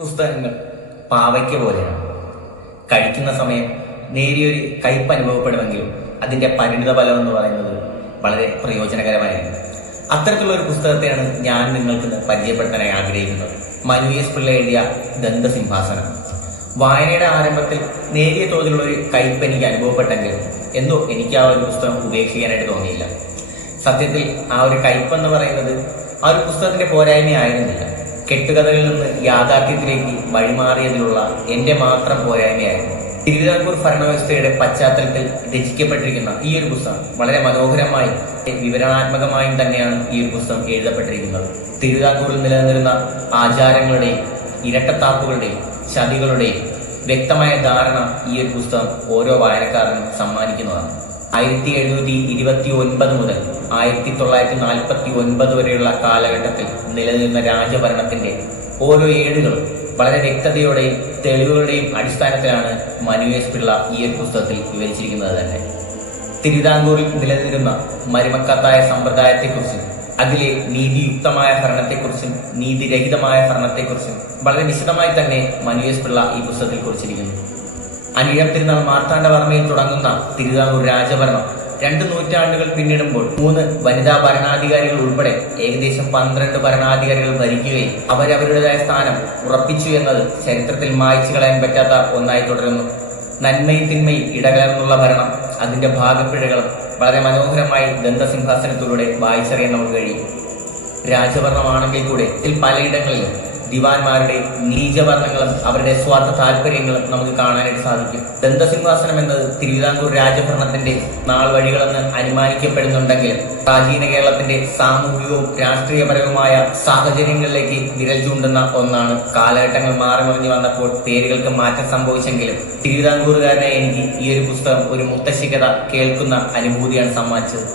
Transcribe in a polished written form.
പുസ്തകങ്ങൾ പാവയ്ക്ക പോലെയാണ്. കഴിക്കുന്ന സമയം നേരിയൊരു കയ്പ് അനുഭവപ്പെടുമെങ്കിലും അതിന്റെ പരിണിത ഫലം എന്ന് പറയുന്നത് വളരെ പ്രയോജനകരമായിരുന്നു. അത്തരത്തിലുള്ള ഒരു പുസ്തകത്തെയാണ് ഞാൻ നിങ്ങൾക്ക് പരിചയപ്പെടുത്താനായി ആഗ്രഹിക്കുന്നത്. മനു എസ് പിള്ള എഴുതിയ ദന്തസിംഹാസനം. വായനയുടെ ആരംഭത്തിൽ നേരിയ തോതിലുള്ള ഒരു കയ്പ് എനിക്ക് അനുഭവപ്പെട്ടെങ്കിലും എന്തോ എനിക്ക് ആ ഒരു പുസ്തകം ഉപേക്ഷിക്കാനായിട്ട് തോന്നിയില്ല. സത്യത്തിൽ ആ ഒരു കയ്പ് എന്ന് പറയുന്നത് ആ ഒരു പുസ്തകത്തിന്റെ പോരായ്മയായിരുന്നില്ല, കെട്ടുകഥകളിൽ നിന്ന് യാഥാർത്ഥ്യത്തിലേക്ക് വഴിമാറിയതിലുള്ള എന്റെ മാത്രം പോരായ്മയായിരുന്നു. തിരുവിതാംകൂർ ഭരണവ്യവസ്ഥയുടെ പശ്ചാത്തലത്തിൽ രചിക്കപ്പെട്ടിരിക്കുന്ന ഈ ഒരു പുസ്തകം വളരെ മനോഹരമായി വിവരണാത്മകമായും തന്നെയാണ് ഈ ഒരു പുസ്തകം എഴുതപ്പെട്ടിരിക്കുന്നത്. തിരുവിതാംകൂറിൽ നിലനിന്നിരുന്ന ആചാരങ്ങളുടെയും ഇരട്ടത്താപ്പുകളുടെയും ചതികളുടെയും വ്യക്തമായ ധാരണ ഈ ഒരു പുസ്തകം ഓരോ വായനക്കാരനും സമ്മാനിക്കുന്നതാണ്. 1729 മുതൽ 1949 വരെയുള്ള കാലഘട്ടത്തിൽ നിലനിന്ന രാജഭരണത്തിന്റെ ഓരോ ഏടുകളും വളരെ വ്യക്തതയോടെയും തെളിവുകളുടെയും അടിസ്ഥാനത്തിലാണ് മനു എസ് പിള്ള ഈ ഒരു പുസ്തകത്തിൽ വിവരിച്ചിരിക്കുന്നത് തന്നെ. തിരുവിതാംകൂറിൽ നിലനിന്നിരുന്ന മരുമക്കത്തായ സമ്പ്രദായത്തെക്കുറിച്ചും അതിലെ നീതിയുക്തമായ ഭരണത്തെക്കുറിച്ചും നീതിരഹിതമായ ഭരണത്തെക്കുറിച്ചും വളരെ വിശദമായി തന്നെ മനു എസ് പിള്ള ഈ പുസ്തകത്തിൽ കുറിച്ചിരിക്കുന്നു. അനിഴം തിരുനാൾ മാർത്താണ്ഡവർമ്മയിൽ തുടങ്ങുന്ന തിരുവിതാംകൂർ രാജഭരണം 2 നൂറ്റാണ്ടുകൾ പിന്നിടുമ്പോൾ 3 വനിതാ ഭരണാധികാരികൾ ഉൾപ്പെടെ ഏകദേശം 12 ഭരണാധികാരികൾ ഭരിക്കുകയും അവരവരുടേതായ സ്ഥാനം ഉറപ്പിച്ചു എന്നത് ചരിത്രത്തിൽ മായ്ച്ചു കളയാൻ പറ്റാത്ത ഒന്നായി തുടരുന്നു. നന്മയും തിന്മയും ഇടകലർന്നുള്ള ഭരണം, അതിന്റെ ഭാഗപ്പിഴകളും വളരെ മനോഹരമായി ദന്തസിംഹാസനത്തിലൂടെ വായിച്ചറിയാൻ നമുക്ക് കഴിയും. രാജഭരണമാണെങ്കിൽ കൂടെ ഇതിൽ പലയിടങ്ങളിലും ദിവാൻമാരുടെ നീചവർണ്ണങ്ങളും അവരുടെ സ്വാർത്ഥ താല്പര്യങ്ങളും നമുക്ക് കാണാനായിട്ട് സാധിക്കും. ദന്തസിംഹാസനം എന്നത് തിരുവിതാംകൂർ രാജഭരണത്തിന്റെ നാൾ വഴികളെന്ന് അനുമാനിക്കപ്പെടുന്നുണ്ടെങ്കിലും പ്രാചീന കേരളത്തിന്റെ സാമൂഹികവും രാഷ്ട്രീയപരവുമായ സാഹചര്യങ്ങളിലേക്ക് വിരൽ ചൂണ്ടുന്ന ഒന്നാണ്. കാലഘട്ടങ്ങൾ മാറി മറിഞ്ഞു വന്നപ്പോൾ പേരുകൾക്ക് മാറ്റം സംഭവിച്ചെങ്കിലും തിരുവിതാംകൂറുകാരനായി എനിക്ക് ഈ ഒരു പുസ്തകം ഒരു മുത്തശ്ശി കഥ കേൾക്കുന്ന അനുഭൂതിയാണ് സമ്മാനിച്ചത്.